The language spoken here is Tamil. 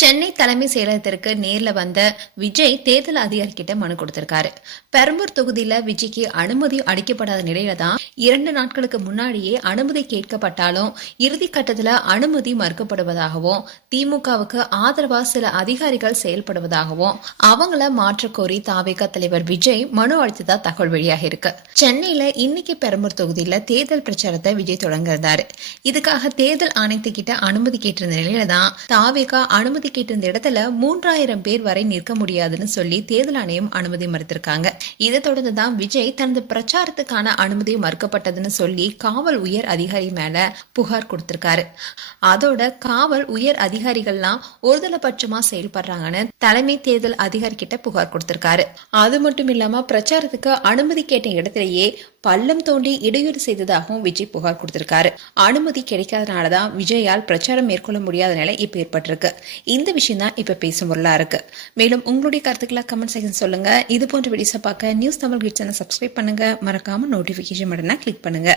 சென்னை தலைமை செயலகத்திற்கு நேர்ல வந்த விஜய் தேர்தல் அதிகாரிகிட்ட மனு கொடுத்திருக்காரு. பெரம்பூர் தொகுதியில விஜய்க்கு அனுமதி அளிக்கப்படாத நிலையில தான் 2 நாட்களுக்கு முன்னாடியே அனுமதி கேட்கப்பட்டாலும் இறுதி கட்டத்துல அனுமதி மறுக்கப்படுவதாகவும், திமுகவுக்கு ஆதரவா சில அதிகாரிகள் செயல்படுவதாகவும் அவங்கள மாற்ற கோரி தாவேகா தலைவர் விஜய் மனு அளித்ததா தகவல் வெளியாக இருக்கு. சென்னையில இன்னைக்கு பெரம்பூர் தொகுதியில தேர்தல் பிரச்சாரத்தை விஜய் தொடங்கியிருந்தாரு. இதுக்காக தேர்தல் ஆணையத்துக்கிட்ட அனுமதி கேட்டிருந்த நிலையில தான் தாவேகா அனுமதி கேட்டிருந்த இடத்துல 3000 பேர் வரை நிற்க முடியாதுன்னு சொல்லி தேர்தல் ஆணையம் அனுமதி மறுத்திருக்காங்க. இதை தொடர்ந்துதான் விஜய் தனது பிரச்சாரத்துக்கான அனுமதி மறுக்கப்பட்டதுன்னு சொல்லி காவல் உயர் அதிகாரி மேல புகார் கொடுத்திருக்காரு. அதோட காவல் உயர் அதிகாரிகள்லாம் ஒருதலைபட்சமா செயல்படுறாங்கன்னு தலைமை தேர்தல் அதிகாரி கிட்ட புகார் கொடுத்திருக்காரு. அது மட்டும் இல்லாம பிரச்சாரத்துக்கு அனுமதி கேட்ட இடத்திலேயே பள்ளம் தோண்டி இடையூறு செய்ததாகவும் விஜய் புகார் கொடுத்திருக்காரு. அனுமதி கிடைக்காதனாலதான் விஜயால் பிரச்சாரம் மேற்கொள்ள முடியாத நிலை இப்ப ஏற்பட்டிருக்கு. இந்த விஷயம் தான் இப்ப பேசும் பொருளா இருக்கு. மேலும் உங்களுடைய கருத்துக்களை கமெண்ட் செக்ஷன் சொல்லுங்க. இது போன்ற வீடியோஸை பார்க்க news Tamil kids channel subscribe பண்ணுங்க. மறக்காம நோட்டிபிகேஷன் பட்டனை கிளிக் பண்ணுங்க.